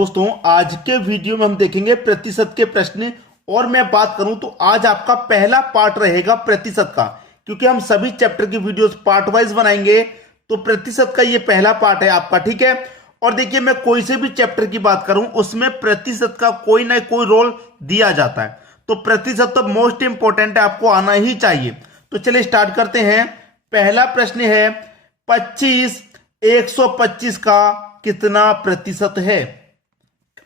दोस्तों आज के वीडियो में हम देखेंगे प्रतिशत के प्रश्न। और मैं बात करूं तो आज आपका पहला पार्ट रहेगा प्रतिशत का, क्योंकि हम सभी चैप्टर की वीडियोस पार्ट वाइज बनाएंगे। तो प्रतिशत का ये पहला पार्ट है आपका, ठीक है। और देखिए, मैं कोई से भी चैप्टर की बात करूं उसमें प्रतिशत का कोई ना कोई रोल दिया जाता है, तो प्रतिशत तो मोस्ट इंपोर्टेंट है, आपको आना ही चाहिए। तो चलिए स्टार्ट करते हैं। पहला प्रश्न है 25 125 का कितना प्रतिशत है।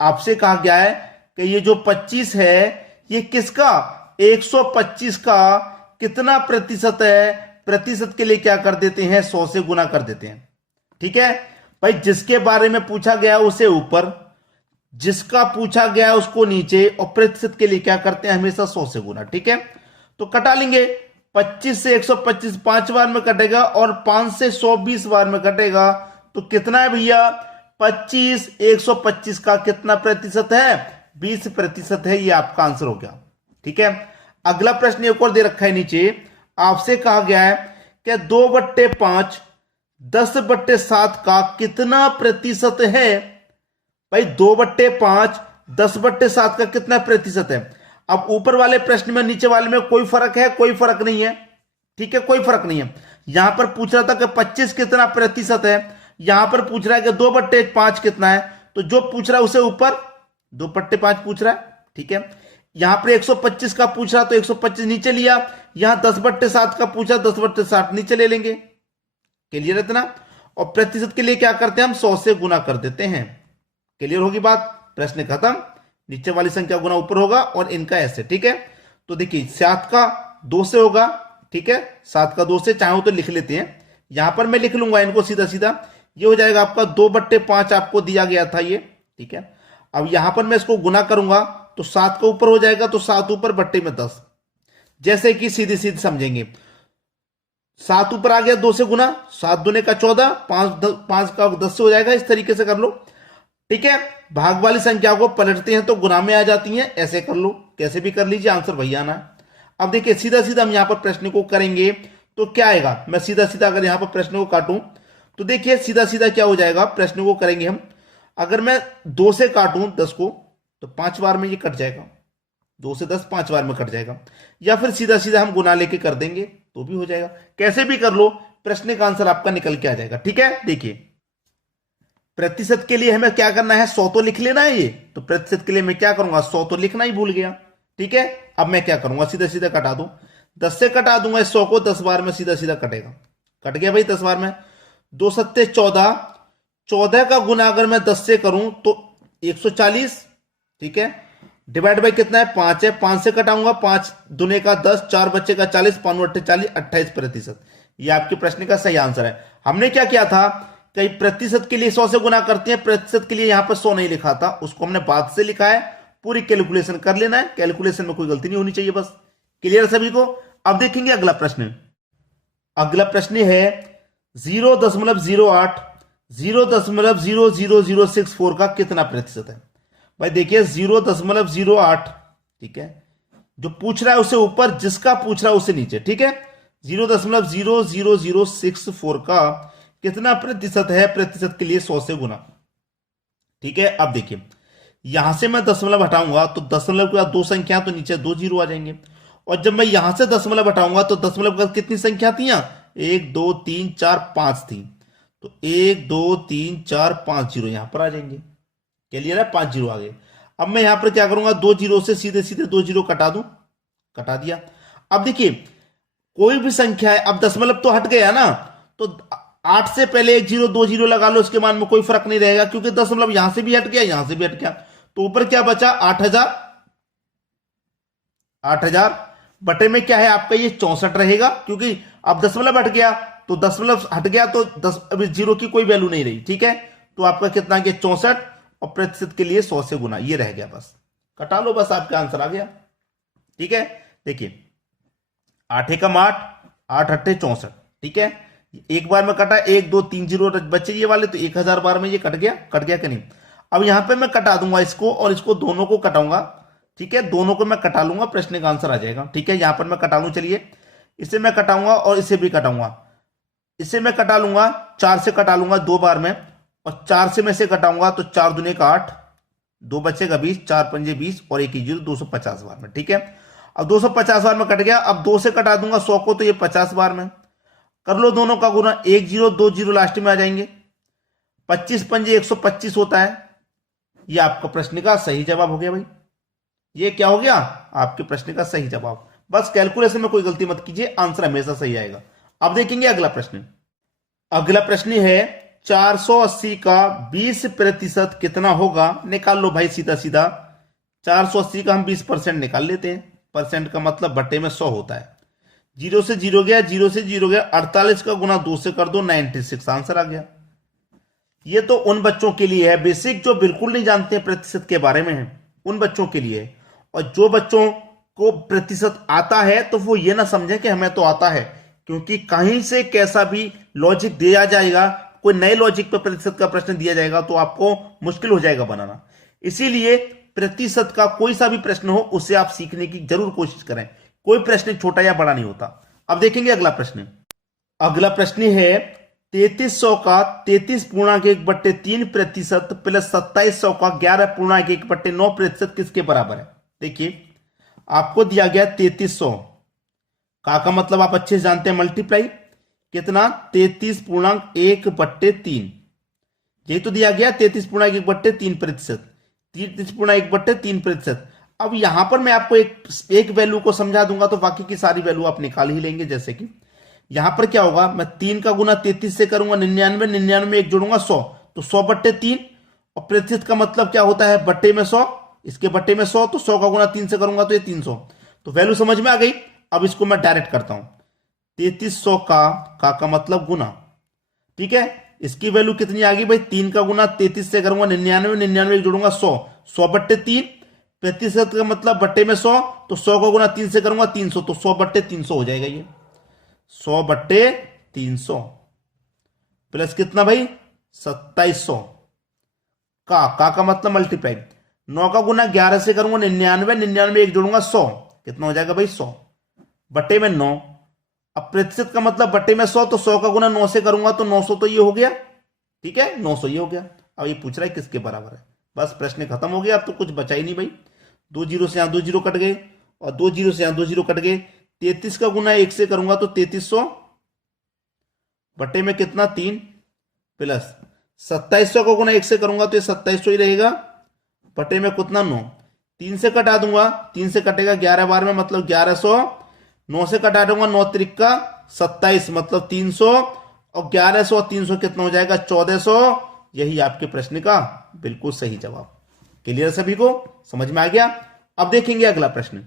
आपसे कहा गया है कि ये जो 25 है ये किसका 125 का कितना प्रतिशत है। प्रतिशत के लिए क्या कर देते हैं, 100 से गुना कर देते हैं, ठीक है भाई। जिसके बारे में पूछा गया उसे ऊपर, जिसका पूछा गया उसको नीचे, और प्रतिशत के लिए क्या करते हैं, हमेशा 100 से गुना, ठीक है। तो कटा लेंगे। 25 से 125 5 बार में कटेगा और 5 से 100 20 बार में कटेगा। तो कितना है भैया, 25 125 का कितना प्रतिशत है, 20% है। ये आपका आंसर हो गया, ठीक है। अगला प्रश्न एक और दे रखा है नीचे। आपसे कहा गया है कि 2/5 10/7 का कितना प्रतिशत है। भाई 2/5 10/7 का कितना प्रतिशत है। अब ऊपर वाले प्रश्न में नीचे वाले में कोई फर्क है, कोई फर्क नहीं है, ठीक है, कोई फर्क नहीं है। यहां पर पूछ रहा था कि 25 कितना प्रतिशत है, यहां पर पूछ रहा है कि 2/5 कितना है। तो जो पूछ रहा है उसे ऊपर 2/5 पूछ रहा है, ठीक है। यहां पर 125 का पूछ रहा तो 125 नीचे लिया। यहां 10/7 का पूछा, 10/7 नीचे ले लेंगे। क्लियर है इतना। और प्रतिशत के लिए क्या करते हैं, हम 100 से गुना कर देते हैं। क्लियर होगी बात, प्रश्न खत्म। नीचे वाली संख्या गुना ऊपर होगा और इनका ऐसे, ठीक है। तो देखिए 7 का 2 से होगा, ठीक है। 7 का 2 से चाहो तो लिख लेते हैं, यहां पर मैं लिख लूंगा इनको सीधा सीधा। ये हो जाएगा आपका 2/5 आपको दिया गया था ये, ठीक है। अब यहां पर मैं इसको गुना करूंगा तो 7 का ऊपर हो जाएगा, तो 7 ऊपर बट्टे में 10, जैसे कि सीधे सीधे समझेंगे। 7 ऊपर आ गया 2 से गुना, 7 दूने का 14, 5 का 10 से हो जाएगा। इस तरीके से कर लो, ठीक है। भाग वाली संख्या को पलटते हैं तो गुना में आ जाती हैं, ऐसे कर लो, कैसे भी कर लीजिए, आंसर वही आना है। अब देखिए सीधा सीधा हम यहां पर प्रश्न को करेंगे तो क्या आएगा। मैं सीधा सीधा अगर यहां पर प्रश्न को काटूं तो देखिए सीधा सीधा क्या हो जाएगा, प्रश्न को करेंगे हम। अगर मैं 2 से काटूं 10 को तो 5 बार में ये कट जाएगा। 2 से 10 5 बार में कट जाएगा। या फिर सीधा सीधा हम गुना लेके कर देंगे तो भी हो जाएगा। कैसे भी कर लो, प्रश्न का आंसर आपका निकल के आ जाएगा, ठीक है। देखिए प्रतिशत के लिए हमें क्या करना है, 100 तो लिख लेना है ये। तो प्रतिशत के लिए मैं क्या करूंगा, 100 तो लिखना ही भूल गया, ठीक है। अब मैं क्या करूंगा, सीधा सीधा कटा दूं, 10 से कटा दूंगा 100 को, 10 बार में सीधा सीधा कटेगा। कट गया भाई 10 बार में। 2 सत्ते 14, 14 का गुना अगर मैं 10 से करूं तो 140, ठीक है। डिवाइड बाई कितना है, 5 है। 5 से कटाऊंगा, 5 दुने का 10, 4 बच्चे का 40, 5 × 40 28%। ये आपके प्रश्न का सही आंसर है। हमने क्या किया था, कई प्रतिशत के लिए 100 से गुना करते हैं, प्रतिशत के लिए यहां पर 100 नहीं लिखा था, उसको हमने बाद से लिखा है। पूरी कैलकुलेशन कर लेना है, कैलकुलेशन में कोई गलती नहीं होनी चाहिए बस। क्लियर सभी को। अब देखेंगे अगला प्रश्न। अगला प्रश्न है 0.08 0.00064 का कितना प्रतिशत है। भाई देखिए 0.08, ठीक है। जो पूछ रहा है उसे ऊपर, जिसका पूछ रहा है उसे नीचे, ठीक है। 0.00064 का कितना प्रतिशत है। प्रतिशत के लिए 100 से गुना, ठीक है। अब देखिए यहां से मैं दशमलव हटाऊंगा तो दशमलव के बाद 2 संख्या तो नीचे 2 जीरो आ जाएंगे। और जब मैं यहां से दशमलव हटाऊंगा तो दशमलव के बाद कितनी संख्या थी, 1 2 3 4 5 थी। तो 1 2 3 4 5 जीरो यहां पर आ जाएंगे। क्लियर है, 5 जीरो आ गए। अब मैं यहां पर क्या करूंगा, 2 जीरो से सीधे सीधे 2 जीरो कटा दूं, कटा दिया। अब देखिए कोई भी संख्या है, अब दशमलव तो हट गया ना, तो 8 से पहले 1 जीरो 2 जीरो लगा लो, उसके मान में कोई फर्क नहीं रहेगा, क्योंकि दशमलव यहां से भी हट गया, यहां से भी हट गया। तो ऊपर क्या बचा, 8000। 8000 बटे में क्या है आपका, ये 64 रहेगा, क्योंकि अब दशमलव हट गया, तो दशमलव हट गया तो 10 अभी जीरो की कोई वैल्यू नहीं रही, ठीक है। तो आपका कितना गया, 64। और प्रतिशत के लिए 100 से गुना, ये रह गया, बस कटा लो, बस आपका आंसर आ गया, ठीक है। देखिए 8 एकम 8, 8 अट्ठे 64, ठीक है। एक बार में कटा, 1 2 3 जीरो बचे ये वाले, तो 1000 बार में ये कट गया, कट गया कि नहीं। अब यहां पे मैं कटा दूंगा इसको और इसको, दोनों को कटाऊंगा, ठीक है। दोनों को मैं कटा लूंगा, प्रश्न का आंसर आ जाएगा, ठीक है। यहां पर मैं कटा लूं, चलिए इसे मैं कटाऊंगा और इसे भी कटाऊंगा। इसे मैं कटा लूंगा, 4 से कटा लूंगा 2 बार में, और 4 से मैं से कटाऊंगा तो 4 दूने का 8, 2 बचेगा 20, 4 पंजे 20 और 1 जीरो, 250 बार में। ठीक है, अब 250 बार में कट गया। अब 2 से कटा दूंगा 100 को, तो ये 50 बार में। कर लो दोनों का गुना, 1 जीरो 2 जीरो लास्ट में आ जाएंगे। 25 पंजे 125 होता है। ये आपका प्रश्न का सही जवाब हो गया भाई। ये क्या हो गया? आपके प्रश्न का सही जवाब। बस कैलकुलेशन में कोई गलती मत कीजिए, आंसर हमेशा सही आएगा। अब देखेंगे अगला प्रश्न। अगला प्रश्न है 480 का 20% कितना होगा? निकाल लो भाई सीधा सीधा। 480 का हम 20% निकाल लेते हैं। परसेंट का मतलब बट्टे में 100 होता है। 0 से 0 गया, 0 से 0 गया, 48 का गुना 2 से कर दो, 96 आंसर आ गया। ये तो उन बच्चों के लिए है बेसिक जो बिल्कुल नहीं जानते हैं प्रतिशत के बारे में है, उन बच्चों के लिए है। और जो बच्चों को प्रतिशत आता है तो वो ये ना समझे कि हमें तो आता है, क्योंकि कहीं से कैसा भी लॉजिक दिया जाएगा, कोई नए लॉजिक पर प्रतिशत का प्रश्न दिया जाएगा तो आपको मुश्किल हो जाएगा बनाना। इसीलिए प्रतिशत का कोई सा भी प्रश्न हो उसे आप सीखने की जरूर कोशिश करें। कोई प्रश्न छोटा या बड़ा नहीं होता। अब देखेंगे अगला प्रश्न। अगला प्रश्न है 3300 का 33.1/3% प्लस 2700 का 11.1/9% किसके बराबर है? देखिए आपको दिया गया 3300 का मतलब आप अच्छे से जानते हैं, मल्टीप्लाई कितना 33.1/3, यही तो दिया गया 33.1/3%, 33.1/3%। अब यहां पर मैं आपको एक वैल्यू को समझा दूंगा तो बाकी की सारी वैल्यू आप निकाल ही लेंगे। जैसे कि यहां पर क्या होगा, मैं 3 का गुना 33 से करूंगा 99, 99 में 1 जोड़ूंगा 100, तो 100/3। और प्रतिशत का मतलब क्या होता है? बट्टे में 100, इसके बट्टे में 100, तो 100 का गुना 3 से करूंगा तो ये 300। तो वैल्यू समझ में आ गई। अब इसको मैं डायरेक्ट करता हूं, 3300 का मतलब गुना। ठीक है, इसकी वैल्यू कितनी आ गई भाई? 3 का गुना 33 से करूंगा 99, 99 जोड़ूंगा 100, 100/3। प्रतिशत का मतलब बट्टे में 100, तो 100 का गुना 3 से करूंगा 300, तो 100/300 हो जाएगा ये। 100/300 प्लस कितना भाई? 2700 का मतलब मल्टीप्लाई। 9 का गुना 11 से करूंगा 99, 99 1 जोड़ूंगा 100, कितना हो जाएगा भाई? 100 बट्टे में 9। अब प्रतिशत का मतलब बट्टे में 100, तो 100 का गुना 9 से करूंगा तो 900, तो ये हो गया। ठीक है, 900 ये हो गया। अब ये पूछ रहा है किसके बराबर है। बस प्रश्न खत्म हो गया। अब तो कुछ बचा ही नहीं भाई। 2 जीरो से यहां 2 जीरो कट गए और 2 जीरो से यहां 2 जीरो कट गए। 33 का गुना 1 से करूंगा तो 3300 बट्टे में कितना 3, प्लस 2700 का गुना 1 से करूंगा तो ये 2700 ही रहेगा, बट्टे में कितना 9। 3 से कटा दूंगा, 3 से कटेगा 11 बार में मतलब 1100। 9 से कटा दूंगा 9 त्रिका 27 मतलब 300, और 1100 और 300 कितना हो जाएगा? 1400। यही आपके प्रश्न का बिल्कुल सही जवाब। क्लियर सभी को? समझ में आ गया? अब देखेंगे अगला प्रश्न।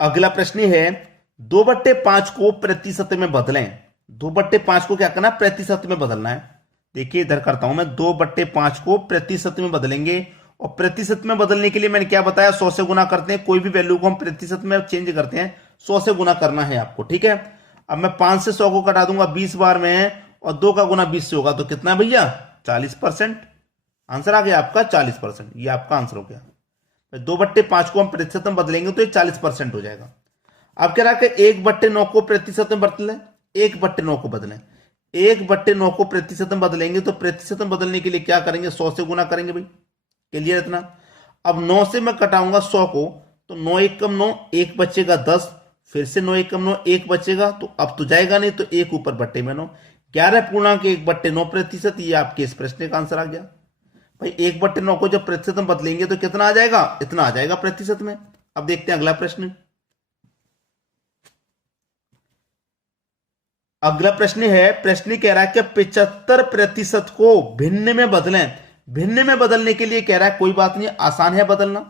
अगला प्रश्न है 2/5 को प्रतिशत में बदलें। 2/5 को क्या करना? प्रतिशत में बदलना है। देखिए इधर करता हूं मैं, 2/5 को प्रतिशत में बदलेंगे। और प्रतिशत में बदलने के लिए मैंने क्या बताया? 100 से गुना करते हैं। कोई भी वैल्यू को हम प्रतिशत में चेंज करते हैं 100 से गुना करना है आपको। ठीक है, अब मैं 5 से 100 को कटा दूंगा 20 बार में, और 2 का गुना 20 से होगा तो कितना भैया? 40%। आंसर आ गया आपका 40%। ये आपका आंसर हो गया। 2/5 को हम प्रतिशत में बदलेंगे तो ये 40% हो जाएगा। अब कह रहा है कि 1/9 को प्रतिशत में बदलें। 1/9 को बदलें। 1/9 को प्रतिशत में बदलेंगे तो प्रतिशत में बदलने के लिए क्या करेंगे? 100 से गुना करेंगे भाई। क्लियर इतना? अब 9 से मैं कटाऊंगा 100 को, तो 9 1 कम 9, 1 बचेगा 10, फिर से 9 1 कम 9, 1 बचेगा, तो अब तो जाएगा नहीं, तो 1 ऊपर बट्टे में 9, 11.1/9%। ये आपके इस प्रश्न का आंसर आ गया भाई। 1/9 को जब प्रतिशत में बदलेंगे तो कितना आ जाएगा? इतना आ जाएगा प्रतिशत में। अब देखते हैं अगला प्रश्न। अगला प्रश्न है, प्रश्न कह रहा है कि 75% को भिन्न में बदलें। भिन्न में बदलने के लिए कह रहा है कोई बात नहीं, आसान है बदलना।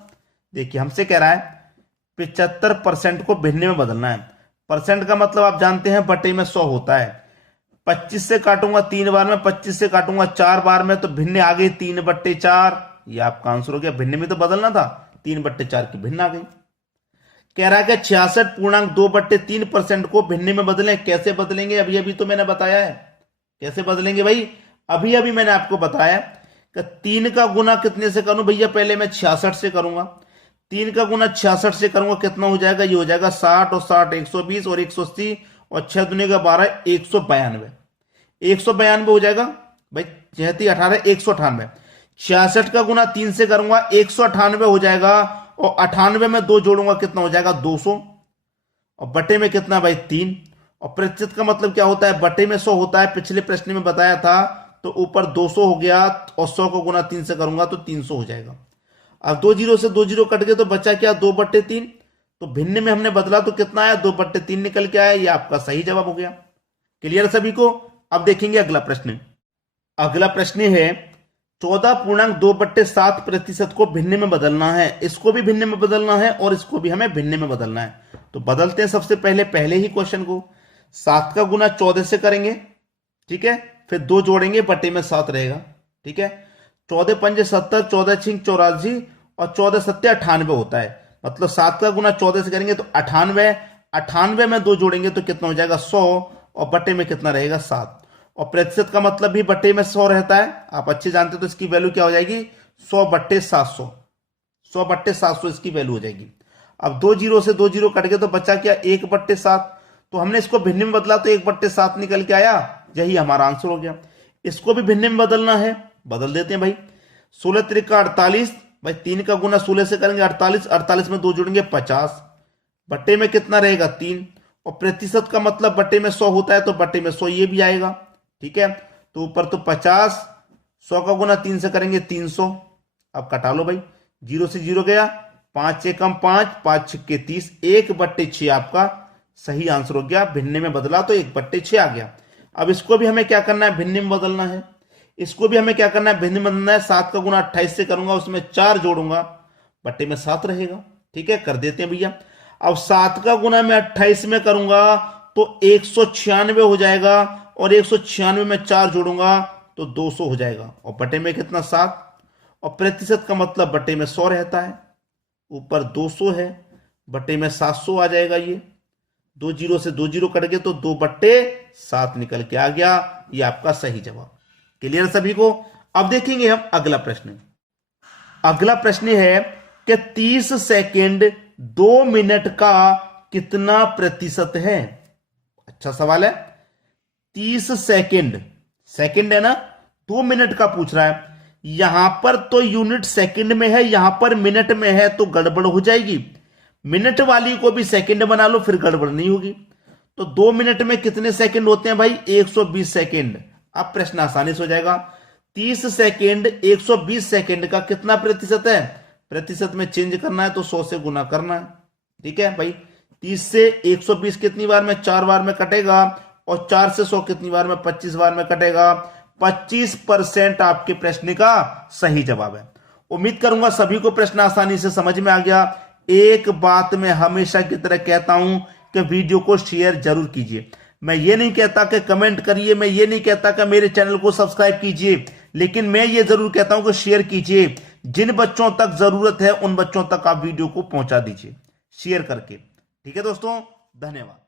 देखिए हमसे कह रहा है 75% को भिन्न में बदलना है। परसेंट का मतलब आप जानते हैं बटे में 100 होता है। 25 से काटूंगा 3 बार में, 25 से काटूंगा 4 बार में, तो भिन्न आ गई 3/4। ये आपका आंसर हो गया। भिन्न में तो बदलना था, 3/4 की भिन्न आ गई। कह रहा है कि 66.2/3% को भिन्न में बदलें। कैसे बदलेंगे? अभी अभी तो मैंने बताया है कैसे बदलेंगे भाई। अभी अभी मैंने आपको बताया कि 3 का गुना कितने से करूं भैया? पहले मैं 66 से करूंगा। 3 का गुना 66 से करूंगा, कितना हो जाएगा? ये हो जाएगा 60 और 60 120 और 180 और 6 दूनी का 12 192 हो जाएगा भाई। 18 198। 66 का गुना 3 से करूंगा 198 हो जाएगा, और 98 में 2 जोड़ूंगा कितना हो जाएगा 200, और बटे में कितना भाई 3, और प्रतिशत का मतलब क्या होता है, बटे में 100 होता है, पिछले प्रश्न में बताया था। तो ऊपर 200 हो गया, और 100 को गुना 3 से करूंगा तो 300 हो जाएगा। अब 2 जीरो से 2 जीरो कट गए तो बचा क्या 2/3, तो भिन्न में हमने बदला तो कितना आया 2/3 निकल के आया, ये आपका सही जवाब हो गया। क्लियर सभी को। अब देखेंगे अगला प्रश्न। अगला प्रश्न है 14.2/7 प्रतिशत को भिन्न में बदलना है। इसको भी भिन्न में बदलना है और इसको भी हमें भिन्न में बदलना है। तो बदलते हैं सबसे पहले ही क्वेश्चन को। 7 का गुना 14 से करेंगे, ठीक है, फिर 2 जोड़ेंगे, बटे में 7 रहेगा, ठीक है। 14 पंजे 70, 14 छिंग 84, और 14 सत्ते 98 होता है। मतलब 7 का गुना 14 से करेंगे तो 98, 98 में 2 जोड़ेंगे तो कितना हो जाएगा 100, और बटे में कितना रहेगा 7, और प्रतिशत का मतलब भी बटे में 100 रहता है, आप अच्छे जानते हो। तो इसकी वैल्यू क्या हो जाएगी 100/700, 100/700 इसकी वैल्यू हो जाएगी। अब 2 जीरो से 2 जीरो कट गए तो बचा क्या 1/7, तो हमने इसको भिन्न में बदला तो 1/7 निकल के आया, यही हमारा आंसर हो गया। इसको भी भिन्न में बदलना है, बदल देते हैं भाई। 16 त्रिका 48, भाई 3 का गुना 16 से करेंगे 48, 48 में 2 जोड़ेंगे 50, बटे में कितना रहेगा 3, और प्रतिशत का मतलब बटे में 100 होता है, तो बटे में 100 ये भी आएगा, ठीक है। तो ऊपर तो 50, 100 का गुना 3 से करेंगे 300। अब कटा लो भाई, 0 से 0 गया, 5 से कम 5, 5 छक्के 30, 1/6 आपका सही आंसर हो गया। भिन्न में बदला तो 1/6 आ गया। अब इसको भी हमें क्या करना है, भिन्न में बदलना है। इसको भी हमें क्या करना है, भिन्न में बदलना है। 7 का गुना 28 से करूंगा, उसमें 4 जोड़ूंगा, बटे में 7 रहेगा, ठीक है, कर देते हैं भैया। अब 7 का गुना मैं 28 में करूंगा तो 196 हो जाएगा, और 196 में 4 जोड़ूंगा तो 200 हो जाएगा, और बटे में कितना 7, और प्रतिशत का मतलब बटे में 100 रहता है, ऊपर 200 है, बटे में 700 आ जाएगा। ये 2 जीरो से 2 जीरो कट गए तो 2/7 निकल के आ गया, ये आपका सही जवाब। क्लियर सभी को। अब देखेंगे हम अगला प्रश्न। अगला प्रश्न है कि 30 सेकेंड 2 मिनट का कितना प्रतिशत है। अच्छा सवाल है। 30 सेकेंड, सेकेंड है ना, 2 मिनट का पूछ रहा है। यहां पर तो यूनिट सेकंड में है, यहां पर मिनट में है, तो गड़बड़ हो जाएगी। मिनट वाली को भी सेकंड बना लो, फिर गड़बड़ नहीं होगी। तो 2 मिनट में कितने सेकंड होते हैं भाई 120 सेकंड। अब प्रश्न आसानी से हो जाएगा। 30 सेकंड 120 सेकंड का कितना प्रतिशत है, प्रतिशत में चेंज करना है तो 100 से गुना करना है, ठीक है भाई। 30 से 120 कितनी बार में, 4 बार में कटेगा, और 4 से 100 कितनी बार में, 25 बार में कटेगा। 25% आपके प्रश्न का सही जवाब है। उम्मीद करूंगा सभी को प्रश्न आसानी से समझ में आ गया। एक बात मैं हमेशा की तरह कहता हूं कि वीडियो को शेयर जरूर कीजिए। मैं ये नहीं कहता कि कमेंट करिए, मैं ये नहीं कहता कि मेरे चैनल को सब्सक्राइब कीजिए, लेकिन मैं ये जरूर कहता हूं कि शेयर कीजिए। जिन बच्चों तक जरूरत है उन बच्चों तक आप वीडियो को पहुंचा दीजिए शेयर करके। ठीक है दोस्तों, धन्यवाद।